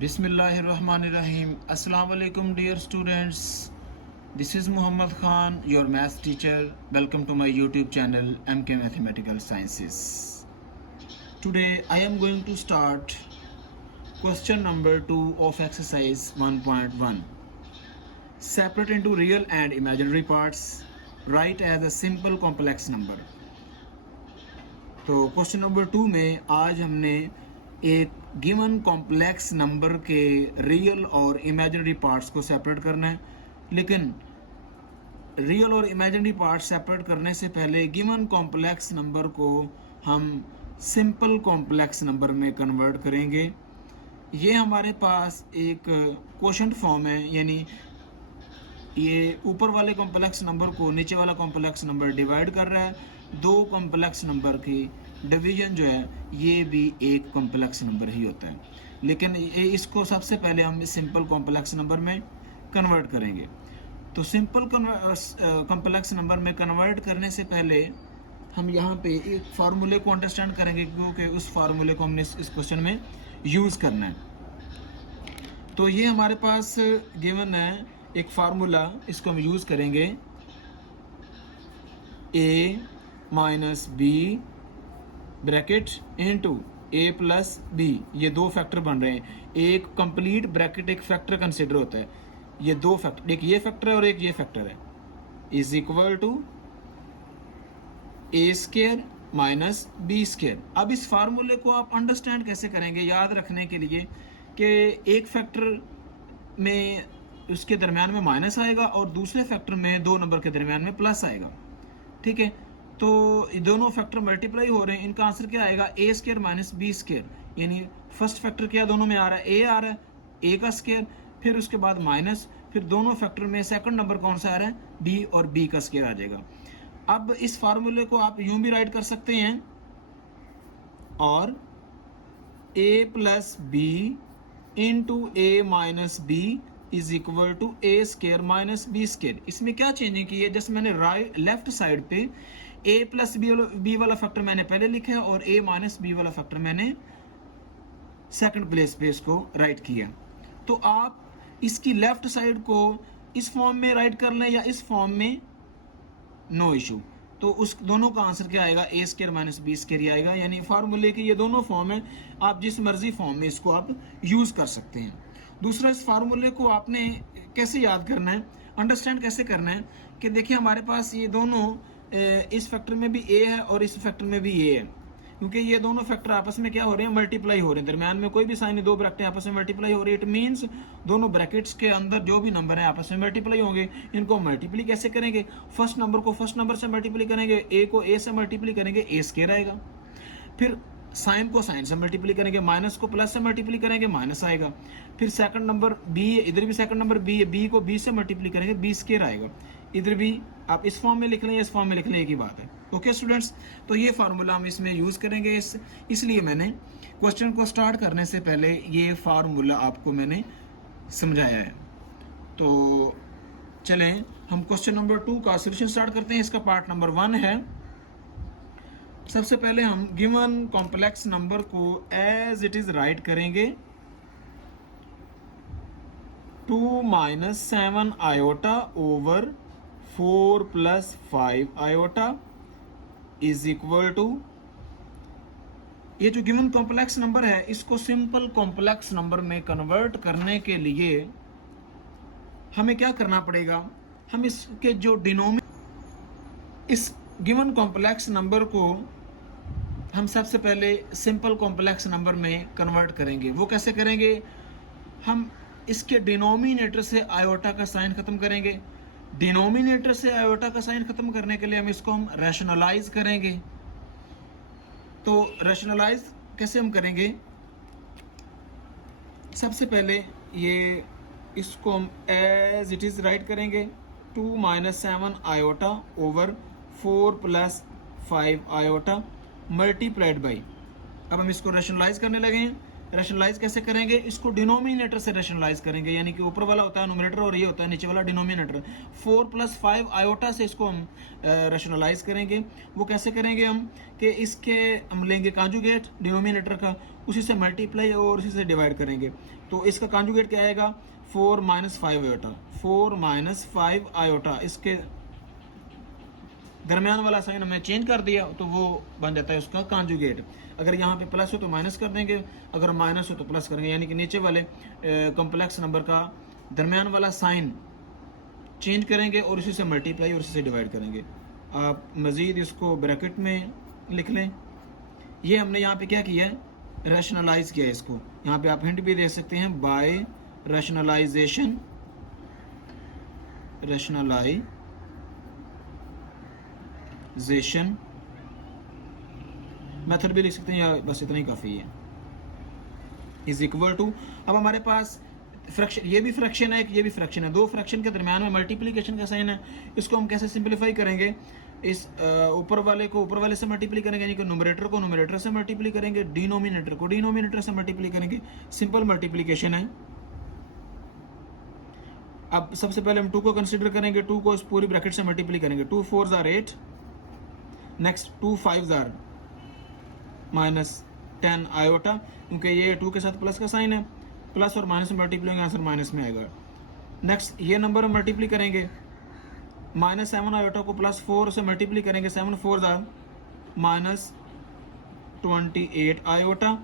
Bismillahirrahmanirrahim. Assalamu alaikum dear students. This is Muhammad Khan, your math teacher. Welcome to my YouTube channel MK Mathematical Sciences. Today I am going to start question number 2 of exercise 1.1. Separate into real and imaginary parts. Write as a simple complex number. तो question number 2 में आज हमने एक given complex number के real और imaginary parts को separate करना है। लेकिन रियल और इमेजिनरी पार्ट्स सेपरेट करने से पहले गिवन कॉम्प्लेक्स नंबर को हम सिंपल कॉम्प्लेक्स नंबर में कन्वर्ट करेंगे। ये हमारे पास एक क्वोशंट फॉर्म है, यानी ये ऊपर वाले कॉम्प्लेक्स नंबर को नीचे वाला कॉम्प्लेक्स नंबर डिवाइड कर रहा है। दो कॉम्प्लेक्स नंबर की डिवीजन जो है ये भी एक कॉम्प्लेक्स नंबर ही होता है, लेकिन ये इसको सबसे पहले हम सिंपल कॉम्प्लेक्स नंबर में कन्वर्ट करेंगे। तो सिंपल कॉम्प्लेक्स नंबर में कन्वर्ट करने से पहले हम यहाँ पे एक फार्मूले को अंडरस्टैंड करेंगे, क्योंकि उस फार्मूले को हमने इस क्वेश्चन में यूज़ करना है। तो ये हमारे पास गिवन है एक फार्मूला, इसको हम यूज़ करेंगे। a minus B bracket into a plus B, ये दो फैक्टर बन रहे हैं। एक कंप्लीट ब्रैकेट एक फैक्टर कंसिडर होता है। ये दो फैक्टर, एक ये फैक्टर है और एक ये फैक्टर है, is equal to a square minus B square. अब इस फार्मूले को आप अंडरस्टैंड कैसे करेंगे, याद रखने के लिए कि एक फैक्टर में उसके दरमियान में माइनस आएगा और दूसरे फैक्टर में दो नंबर के दरमियान में प्लस आएगा। ठीक है, तो दोनों फैक्टर मल्टीप्लाई हो रहे हैं, इनका आंसर क्या आएगा, ए स्क्वायर माइनस बी स्क्वायर। यानी फर्स्ट फैक्टर क्या दोनों में आ रहा है, ए आ रहा है, ए का स्क्वायर, फिर उसके बाद माइनस, फिर दोनों फैक्टर में सेकंड नंबर कौन सा आ रहा है, बी, और बी का स्क्वायर आ जाएगा। अब इस फार्मूले को आप यूं भी राइट कर सकते हैं, और A plus B into A minus B is equal to A square minus B square. इसमें क्या चेंजिंग की है, जस्ट मैंने राइट लेफ्ट साइड पे ए प्लस बी वाला फैक्टर मैंने पहले लिखा है और ए माइनस बी वाला फैक्टर मैंने सेकंड प्लेस पे इसको राइट किया। तो आप इसकी लेफ्ट साइड को इस फॉर्म में राइट कर लें या इस फॉर्म में, नो इशू। तो उस दोनों का आंसर क्या आएगा, ए स्क्वायर माइनस बी स्क्वायर ही आएगा। यानी फार्मूले के ये दोनों फॉर्म है, आप जिस मर्जी फॉर्म में इसको आप यूज कर सकते हैं। दूसरा, इस फार्मूले को आपने कैसे याद करना है, अंडरस्टैंड कैसे करना है कि देखिए हमारे पास ये दोनों इस फैक्टर में भी ए है और इस फैक्टर में भी ए है, क्योंकि ये दोनों फैक्टर आपस में क्या हो रहे हैं, मल्टीप्लाई हो रहे हैं। दरमियान में कोई भी साइन नहीं, दो ब्रैकेट आपस में मल्टीप्लाई हो रही है। इट मीन्स दोनों ब्रैकेट्स के अंदर जो भी नंबर है आपस में मल्टीप्लाई होंगे। इनको मल्टीप्लाई कैसे करेंगे, फर्स्ट नंबर को फर्स्ट नंबर से मल्टीप्लाई करेंगे, ए को ए से मल्टीप्लाई करेंगे, ए स्क्वायर आएगा। फिर साइन को साइन से मल्टीप्लाई करेंगे, माइनस को प्लस से मल्टीप्लाई करेंगे, माइनस आएगा। फिर सेकंड नंबर बी, इधर भी सेकंड नंबर बी है, बी को बी से मल्टीप्लाई करेंगे, बी स्क्वायर आएगा। इधर भी आप इस फॉर्म में लिख लें या इस फॉर्म में लिख लें, एक ही बात है। ओके स्टूडेंट्स, तो ये फार्मूला हम इसमें यूज़ करेंगे। इसलिए मैंने क्वेश्चन को स्टार्ट करने से पहले ये फार्मूला आपको मैंने समझाया है। तो चलें हम क्वेश्चन नंबर 2 का सोल्यूशन स्टार्ट करते हैं। इसका पार्ट नंबर 1 है। सबसे पहले हम गिवन कॉम्प्लेक्स नंबर को एज इट इज राइट करेंगे। 2 minus 7 iota over 4 plus 5 iota is equal to, ये जो गिवन कॉम्प्लेक्स नंबर है इसको सिंपल कॉम्प्लेक्स नंबर में कन्वर्ट करने के लिए हमें क्या करना पड़ेगा, हम इसके जो इस गिवन कॉम्प्लेक्स नंबर को हम सबसे पहले सिंपल कॉम्प्लेक्स नंबर में कन्वर्ट करेंगे। वो कैसे करेंगे, हम इसके डिनोमिनेटर से आयोटा का साइन खत्म करेंगे। डिनोमिनेटर से आयोटा का साइन खत्म करने के लिए हम रैशनलाइज करेंगे। तो रैशनलाइज कैसे हम करेंगे, सबसे पहले ये इसको हम एज इट इज राइट करेंगे। 2 minus 7 iota over 4 plus 5 iota multiplied by, अब हम इसको रैशनलाइज करने लगे हैं। रैशनलाइज कैसे करेंगे, इसको डिनोमिनेटर से रैशनलाइज करेंगे, यानी कि ऊपर वाला होता है न्यूमरेटर और ये होता है नीचे वाला डिनोमिनेटर। 4 + 5 आयोटा से इसको हम रैशनलाइज करेंगे। वो कैसे करेंगे हम कि इसके हम लेंगे कॉन्जुगेट डिनोमिनेटर का, उसी से मल्टीप्लाई और उसी से डिवाइड करेंगे। तो इसका कॉन्जुगेट क्या आएगा, 4 - 5 आयोटा, 4 - 5 आयोटा। इसके दरमियान वाला साइन हमने चेंज कर दिया तो वो बन जाता है उसका कॉन्जुगेट। अगर यहाँ पे प्लस हो तो माइनस कर देंगे, अगर माइनस हो तो प्लस करेंगे, यानी कि नीचे वाले कॉम्प्लेक्स नंबर का दरमियान वाला साइन चेंज करेंगे और उसी से मल्टीप्लाई और उसी से डिवाइड करेंगे। आप मज़ीद इसको ब्रैकेट में लिख लें। ये हमने यहाँ पे क्या किया है, रैशनलाइज किया है इसको। यहाँ पे आप हिंट भी दे सकते हैं, बाय रैशनलाइजेशन, रैशनलाइजेशन मेथड भी लिख सकते हैं, या बस इतना ही काफ़ी है। इज इक्वल टू, अब हमारे पास फ्रैक्शन, ये भी फ्रैक्शन है, ये भी फ्रैक्शन है, दो फ्रैक्शन के दरमियान में मल्टीप्लिकेशन का साइन है। इसको हम कैसे सिंपलीफाई करेंगे, इस ऊपर वाले को ऊपर वाले से मल्टीप्लाई करेंगे, यानी कि न्यूमरेटर को न्यूमरेटर से मल्टीप्लाई करेंगे, डिनोमिनेटर को डिनोमिनेटर से मल्टीप्लाई करेंगे। सिंपल मल्टीप्लिकेशन है। अब सबसे पहले हम 2 को कंसीडर करेंगे, 2 को इस पूरी ब्रैकेट से मल्टीप्लाई करेंगे, 2 4s are 8, next 2 5s are -10 iota, क्योंकि ये 2 के साथ प्लस का साइन है, प्लस और माइनस में मल्टीप्लाई आंसर माइनस में आएगा। नेक्स्ट ये नंबर हम मल्टीप्लाई करेंगे, -7 आयोटा को +4 से मल्टीप्लाई करेंगे, 7 4s are -28 आयोटा।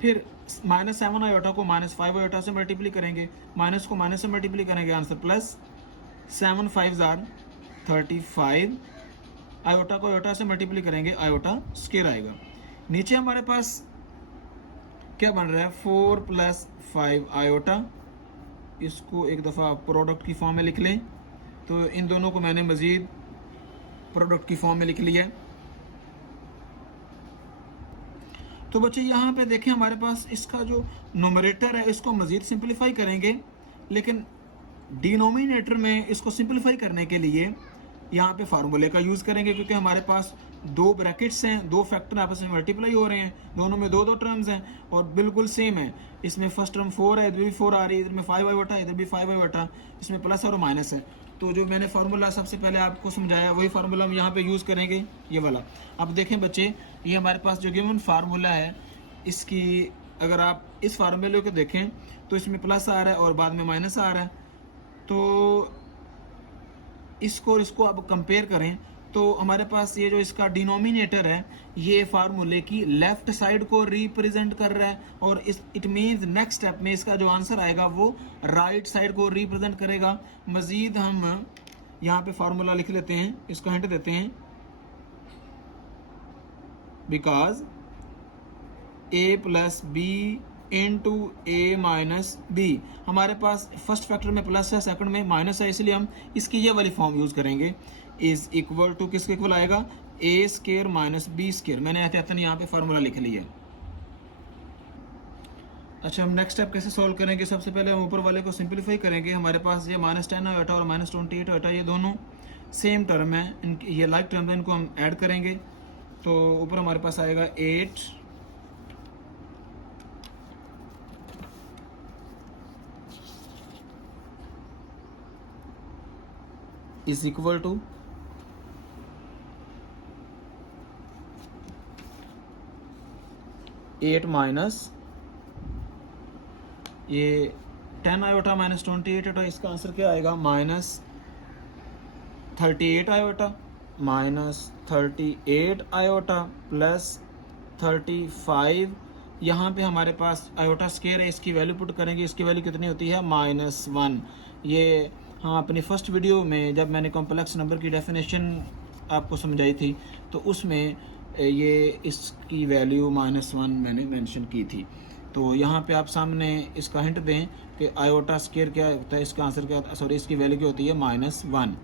फिर -7 आयोटा को -5 आयोटा से मल्टीप्लाई करेंगे, माइनस को माइनस से मल्टीप्लाई करेंगे, आंसर +7 5s are 35 आयोटा को आयोटा से मल्टीप्लाई करेंगे, आयोटा स्क्वायर आएगा। नीचे हमारे पास क्या बन रहा है, 4 + 5 आयोटा। इसको एक दफ़ा प्रोडक्ट की फॉर्म में लिख लें। तो इन दोनों को मैंने मज़ीद प्रोडक्ट की फॉर्म में लिख लिया। तो बच्चे यहाँ पे देखें, हमारे पास इसका जो नोमरेटर है इसको मज़ीद सिंपलीफाई करेंगे, लेकिन डिनोमिनेटर में इसको सिंपलीफाई करने के लिए यहाँ पे फार्मूले का यूज़ करेंगे, क्योंकि हमारे पास दो ब्रैकेट्स हैं, दो फैक्टर आपस में मल्टीप्लाई हो रहे हैं, दोनों में दो टर्म्स हैं और बिल्कुल सेम है। इसमें फर्स्ट टर्म 4 है, इधर भी 4 आ रही है, इधर में 5 आयोटा, इधर भी 5 आयोटा, इसमें प्लस और माइनस है। तो जो मैंने फार्मूला सबसे पहले आपको समझाया वही फार्मूला हम यहाँ पे यूज़ करेंगे, ये वाला। अब देखें बच्चे, ये हमारे पास जो गिवन फार्मूला है, इसकी अगर आप इस फार्मूले को देखें तो इसमें प्लस आ रहा है और बाद में माइनस आ रहा है। तो इसको आप कंपेयर करें तो हमारे पास ये जो इसका डिनोमिनेटर है ये फार्मूले की लेफ्ट साइड को रिप्रेजेंट कर रहा है, और इस इट मीन्स नेक्स्ट स्टेप में इसका जो आंसर आएगा वो राइट साइड को रिप्रेजेंट करेगा। मजीद हम यहाँ पे फार्मूला लिख लेते हैं, इसको हिंट देते हैं, because a + b into a - b, हमारे पास फर्स्ट फैक्टर में प्लस है, सेकंड में माइनस है, इसलिए हम इसकी ये वाली फॉर्म यूज़ करेंगे। इज इक्वल टू किसके इक्वल आएगा, a² - b²। मैंने एहतियातन यहाँ पे फार्मूला लिख लिया। अच्छा, हम नेक्स्ट स्टेप कैसे सॉल्व करेंगे, सबसे पहले हम ऊपर वाले को सिंपलीफाई करेंगे। हमारे पास ये -10 आयोटा और -28 आयोटा, ये दोनों सेम टर्म है, ये लाइक टर्म है, इनको हम ऐड करेंगे। तो ऊपर हमारे पास आएगा 8 इज इक्वल टू 8 माइनस ये 10 आयोटा -28 आयोटा, इसका आंसर क्या आएगा, -38 आयोटा, -38 आयोटा +35। यहाँ पे हमारे पास आयोटा स्क्वायर है, इसकी वैल्यू पुट करेंगे, इसकी वैल्यू कितनी होती है, -1। ये हाँ, अपनी फर्स्ट वीडियो में जब मैंने कॉम्प्लेक्स नंबर की डेफिनेशन आपको समझाई थी तो उसमें ये इसकी वैल्यू -1 मैंने मेंशन की थी। तो यहाँ पे आप सामने इसका हिंट दें कि आयोटा स्क्वायर क्या होता है, इसका आंसर क्या होता है, सॉरी इसकी वैल्यू क्या होती है, -1।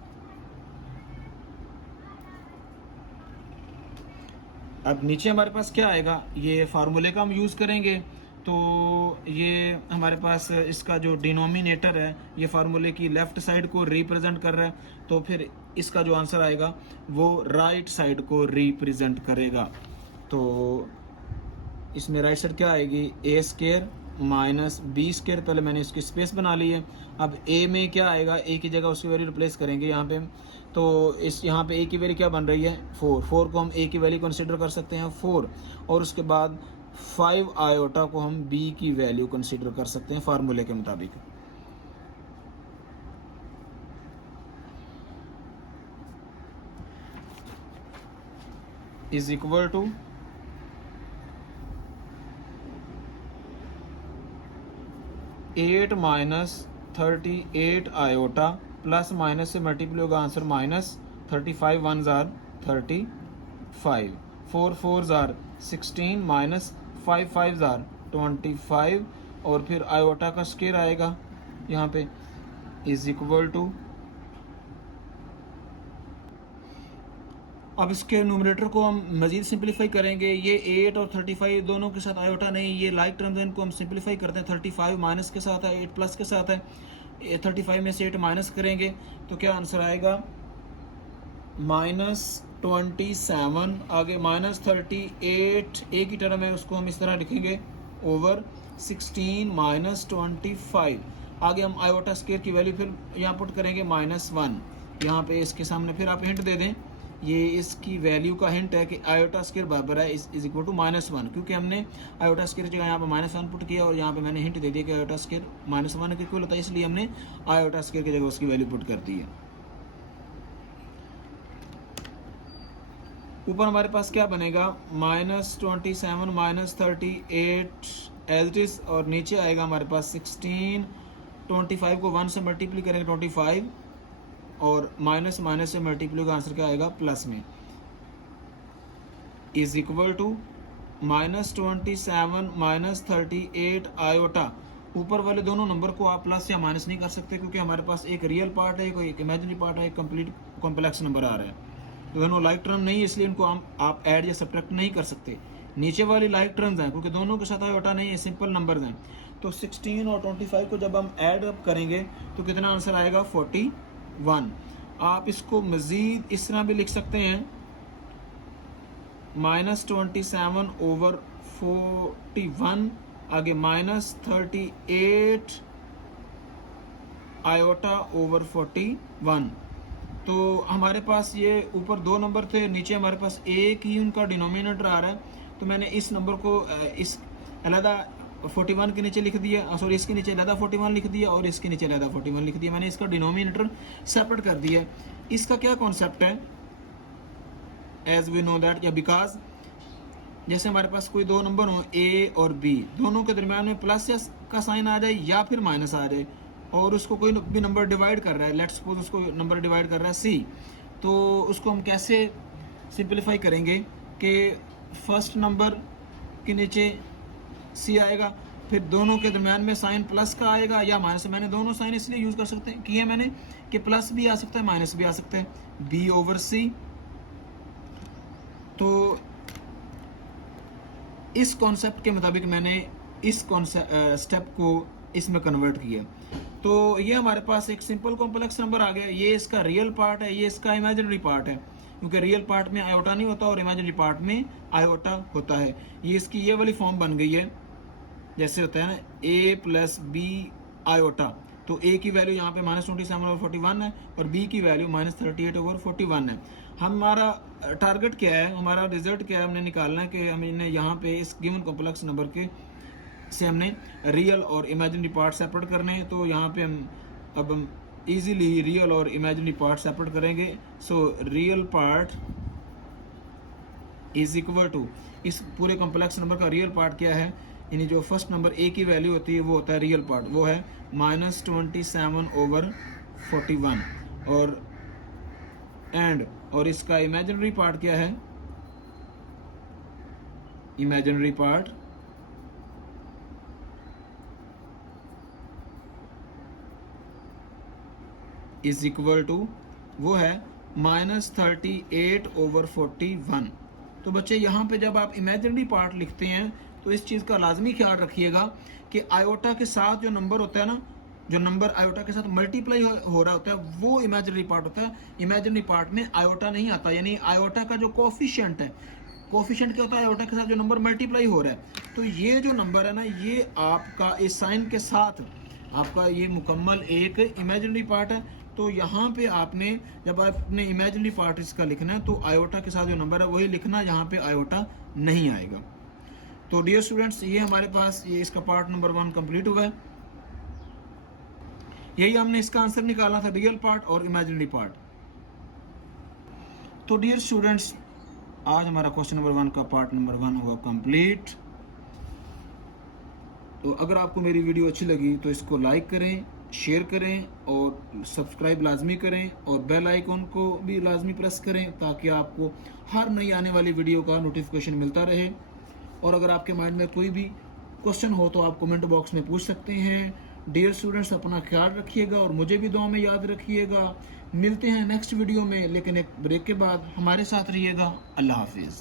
अब नीचे हमारे पास क्या आएगा, ये फार्मूले का हम यूज़ करेंगे। तो ये हमारे पास इसका जो डिनोमिनेटर है ये फार्मूले की लेफ़्ट साइड को रिप्रेजेंट कर रहा है, तो फिर इसका जो आंसर आएगा वो राइट साइड को रिप्रेजेंट करेगा। तो इसमें राइट साइड क्या आएगी, ए स्क्वायर माइनस बी स्क्वायर, पहले मैंने इसकी स्पेस बना ली है। अब ए में क्या आएगा, ए की जगह उसकी वैल्यू रिप्लेस करेंगे यहाँ पे, तो इस यहाँ पे ए की वैल्यू क्या बन रही है 4, 4 को हम ए की वैल्यू कंसिडर कर सकते हैं 4, और उसके बाद 5 आयोटा को हम बी की वैल्यू कंसिडर कर सकते हैं फार्मूले के मुताबिक। Is equal to 8 minus 38 iota, plus minus से मल्टीप्लाई होगा आंसर -35 वन जार 35, 4 4 जार 16 माइनस 5 5 जार 25, और फिर आयोटा का स्क्वायर आएगा यहाँ पे, इज इक्वल टू, अब इसके न्यूमरेटर को हम मज़ीद सिंपलीफाई करेंगे। ये 8 और 35 दोनों के साथ आयोटा नहीं, ये लाइक टर्म्स हैं, इनको हम सिंपलीफाई करते हैं। 35 माइनस के साथ है, 8 प्लस के साथ है, 35 में से 8 माइनस करेंगे तो क्या आंसर आएगा -27, आगे -38 ए की टर्म है उसको हम इस तरह लिखेंगे ओवर 16 माइनस 25, आगे हम आयोटा स्क्वायर की वैल्यू फिर यहाँ पुट करेंगे -1, यहाँ पे इसके सामने फिर आप हिंट दे दें, ये इसकी वैल्यू का हिंट है कि आयोटा स्क्वायर बराबर है इज इक्वल टू -1, क्योंकि हमने आयोटा स्क्वायर की जगह यहाँ पे -1 पुट किया और यहाँ पे मैंने हिंट दे दिया कि आयोटा स्क्वायर -1 के इक्वल होता है, इसलिए हमने आयोटा स्क्वायर की जगह उसकी वैल्यू पुट कर दी है। ऊपर हमारे पास क्या बनेगा -27 माइनस 38 एल्टिस, और नीचे आएगा हमारे पास 16, 25 को 1 से मल्टीप्लाई करेंगे 25, और माइनस माइनस से मल्टीप्लाई का आंसर क्या आएगा प्लस में, is equal to -27 minus 38 iota. ऊपर वाले दोनों नंबर को आप प्लस या माइनस नहीं कर सकते, क्योंकि हमारे पास एक रियल पार्ट है, कोई एक इमेजिनरी पार्ट है, एक कंप्लीट कॉम्प्लेक्स नंबर आ रहा है, तो दोनों लाइक टर्म नहीं है, इसलिए इनको आप ऐड या सब्ट्रैक्ट नहीं कर सकते। नीचे वाली लाइक टर्म्स हैं, क्योंकि दोनों के साथ आयोटा नहीं है, सिंपल नंबर्स हैं, तो 16 और 25 को जब हम ऐड अप करेंगे तो कितना आंसर आएगा 41। आप इसको मज़ीद इस तरह भी लिख सकते हैं -27 ओवर 41, आगे -38 आयोटा ओवर 41। तो हमारे पास ये ऊपर दो नंबर थे, नीचे हमारे पास एक ही उनका डिनोमिनेटर आ रहा है, तो मैंने इस नंबर को इस अलहदा 41 के नीचे लिख दिया, सॉरी इसके नीचे अलहदा 41 लिख दिया और इसके नीचे अलहदा 41 लिख दिया, मैंने इसका डिनोमिनेटर सेपरेट कर दिया। इसका क्या कॉन्सेप्ट है, एज वी नो दैट, या बिकॉज जैसे हमारे पास कोई दो नंबर हो ए और बी, दोनों के दरमियान में प्लस का साइन आ जाए या फिर माइनस आ जाए, और उसको कोई भी नंबर डिवाइड कर रहा है, लेट्स सपोज उसको नंबर डिवाइड कर रहा है सी, तो उसको हम कैसे सिंपलीफाई करेंगे कि फर्स्ट नंबर के नीचे सी आएगा, फिर दोनों के दरमियान में साइन प्लस का आएगा या माइनस। मैंने दोनों साइन इसलिए यूज़ कर सकते हैं किए मैंने कि प्लस भी आ सकता है माइनस भी आ सकता है, बी ओवर सी। तो इस कॉन्सेप्ट के मुताबिक मैंने इस स्टेप को इसमें कन्वर्ट किया, तो ये हमारे पास एक सिंपल कॉम्प्लेक्स नंबर आ गया। ये इसका रियल पार्ट है, ये इसका इमेजिनरी पार्ट है, क्योंकि रियल पार्ट में आयोटा नहीं होता और इमेजिनरी पार्ट में आयोटा होता है। ये इसकी ये वाली फॉर्म बन गई है, जैसे होता है ना a प्लस बी आयोटा, तो a की वैल्यू यहाँ पे -27 ओवर 41 है और b की वैल्यू -38 ओवर 41 है। हमारा टारगेट क्या है, हमारा रिजल्ट क्या है, हमने निकालना है कि हमने यहाँ पे इस गिवन कॉम्प्लेक्स नंबर के से हमने रियल और इमेजिनरी पार्ट सेपरेट करने हैं। तो यहाँ पे हम इजीली रियल और इमेजिनरी पार्ट सेपरेट करेंगे। So real part is equal to, इस पूरे कॉम्प्लेक्स नंबर का रियल पार्ट क्या है, यानी जो फर्स्ट नंबर ए की वैल्यू होती है वो होता है रियल पार्ट, वो है -27 ओवर 41, और इसका इमेजिनरी पार्ट क्या है, imaginary part is equal to वो है -38 ओवर 41। तो बच्चे यहाँ पे जब आप इमेजिनरी पार्ट लिखते हैं तो इस चीज़ का लाजमी ख्याल रखिएगा कि आयोटा के साथ जो नंबर होता है ना, जो नंबर आयोटा के साथ मल्टीप्लाई हो रहा होता है वो इमेजिनरी पार्ट होता है। इमेजिनरी पार्ट में आयोटा नहीं आता, यानी आयोटा का जो कोफिशिएंट है कोफिशिएंट क्या होता है, आयोटा के साथ जो नंबर मल्टीप्लाई हो रहा है। तो ये जो नंबर है ना, ये आपका इस साइन के साथ आपका ये मुकम्मल एक इमेजिनरी पार्ट है। तो यहाँ पे आपने जब आपने इमेजिनरी पार्ट इसका लिखना है तो आयोटा के साथ जो नंबर है वही लिखना, यहाँ पे आयोटा नहीं आएगा। तो डियर स्टूडेंट्स, ये हमारे पास ये इसका पार्ट नंबर 1 कंप्लीट हुआ है। यही हमने इसका आंसर निकाला था, रियल पार्ट और इमेजिनरी पार्ट। तो डियर स्टूडेंट्स, आज हमारा क्वेश्चन नंबर 1 का पार्ट नंबर 1 हुआ कंप्लीट। तो अगर आपको मेरी वीडियो अच्छी लगी तो इसको लाइक करें, शेयर करें और सब्सक्राइब लाजमी करें और बेल आइकन को भी लाजमी प्रेस करें ताकि आपको हर नई आने वाली वीडियो का नोटिफिकेशन मिलता रहे। और अगर आपके माइंड में कोई भी क्वेश्चन हो तो आप कमेंट बॉक्स में पूछ सकते हैं। डियर स्टूडेंट्स, अपना ख्याल रखिएगा और मुझे भी दुआ में याद रखिएगा। मिलते हैं नेक्स्ट वीडियो में, लेकिन एक ब्रेक के बाद। हमारे साथ रहिएगा। अल्लाह हाफिज़।